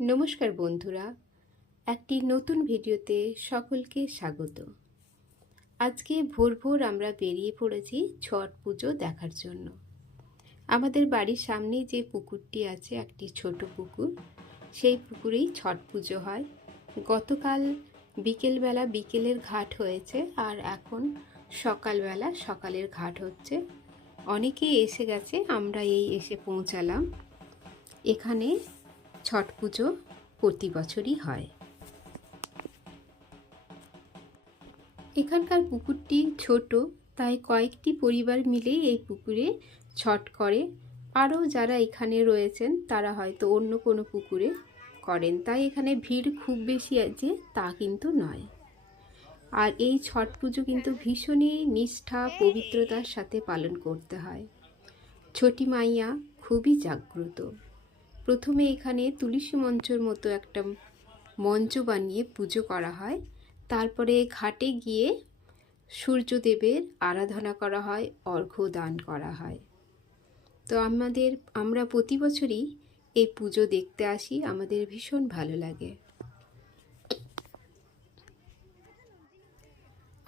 নমস্কার বন্ধুরা, একটি নতুন ভিডিওতে সকলকে স্বাগত। আজকে ভোর ভোর আমরা বেরিয়ে পড়েছি ছট পুজো দেখার জন্য। আমাদের বাড়ির সামনেই যে পুকুরটি আছে, একটি ছোট পুকুর, সেই পুকুরেই ছট পুজো হয়। গতকাল বিকেলবেলা বিকেলের ঘাট হয়েছে, আর এখন সকালবেলা সকালের ঘাট হচ্ছে। অনেকেই এসে গেছে, আমরা এই এসে পৌঁছালাম। এখানে ছট পুজো প্রতি বছরই হয়। এখানকার পুকুরটি ছোট, তাই কয়েকটি পরিবার মিলেই এই পুকুরে ছট করে। আরও যারা এখানে রয়েছেন তারা হয়তো অন্য কোনো পুকুরে করেন, তাই এখানে ভিড় খুব বেশি আছে তা কিন্তু নয়। আর এই ছট পুজো কিন্তু ভীষণই নিষ্ঠা পবিত্রতার সাথে পালন করতে হয়। ছোটি মাইয়া খুবই জাগ্রত। প্রথমে এখানে তুলসী মঞ্চের মতো একটা মঞ্চ বানিয়ে পুজো করা হয়। তারপরে ঘাটে গিয়ে সূর্যদেবের আরাধনা করা হয়, অর্ঘ্য দান করা হয়। তো আমরা প্রতি বছরই এই পুজো দেখতে আসি, আমাদের ভীষণ ভালো লাগে।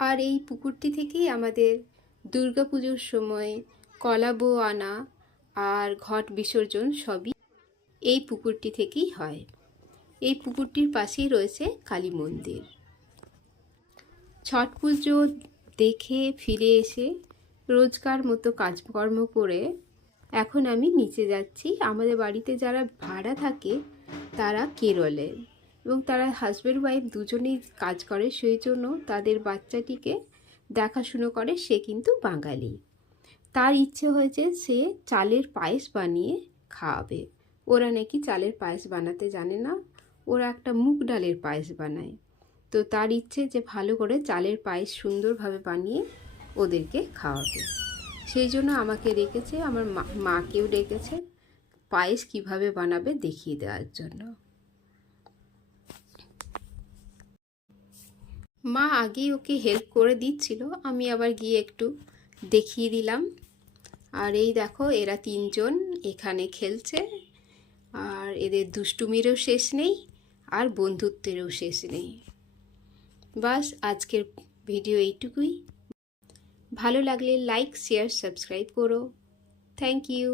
আর এই পুকুরটি থেকেই আমাদের দুর্গাপুজোর সময় কলা বউ আনা আর ঘট বিসর্জন সবই এই পুকুরটি থেকেই হয়। এই পুকুরটির পাশেই রয়েছে কালী মন্দির। ছট পুজো দেখে ফিরে এসে রোজকার মতো কাজকর্ম করে এখন আমি নিচে যাচ্ছি। আমাদের বাড়িতে যারা ভাড়া থাকে তারা কেরলের, এবং তারা হাজব্যান্ড ওয়াইফ দুজনেই কাজ করে, সেই জন্য তাদের বাচ্চাটিকে দেখাশুনো করে। সে কিন্তু বাঙালি। তার ইচ্ছে হয়েছে সে চালের পায়েস বানিয়ে খাওয়াবে। ওরা নাকি চালের পায়েস বানাতে জানে না, ওরা একটা মুগ ডালের পায়েস বানায়। তো তার ইচ্ছে যে ভালো করে চালের পায়েস সুন্দরভাবে বানিয়ে ওদেরকে খাওয়াবে। সেই জন্য আমাকে ডেকেছে, আমার মাকেও ডেকেছে পায়েস কিভাবে বানাবে দেখিয়ে দেওয়ার জন্য। মা আগেই ওকে হেল্প করে দিচ্ছিল, আমি আবার গিয়ে একটু দেখিয়ে দিলাম। আর এই দেখো, এরা তিনজন এখানে খেলছে, আর এদের দুষ্টুমিরও শেষ নেই আর বন্ধুত্বেরও শেষ নেই। বাস, আজকের ভিডিও এইটুকুই। ভালো লাগলে লাইক, শেয়ার, সাবস্ক্রাইব করো। Thank you.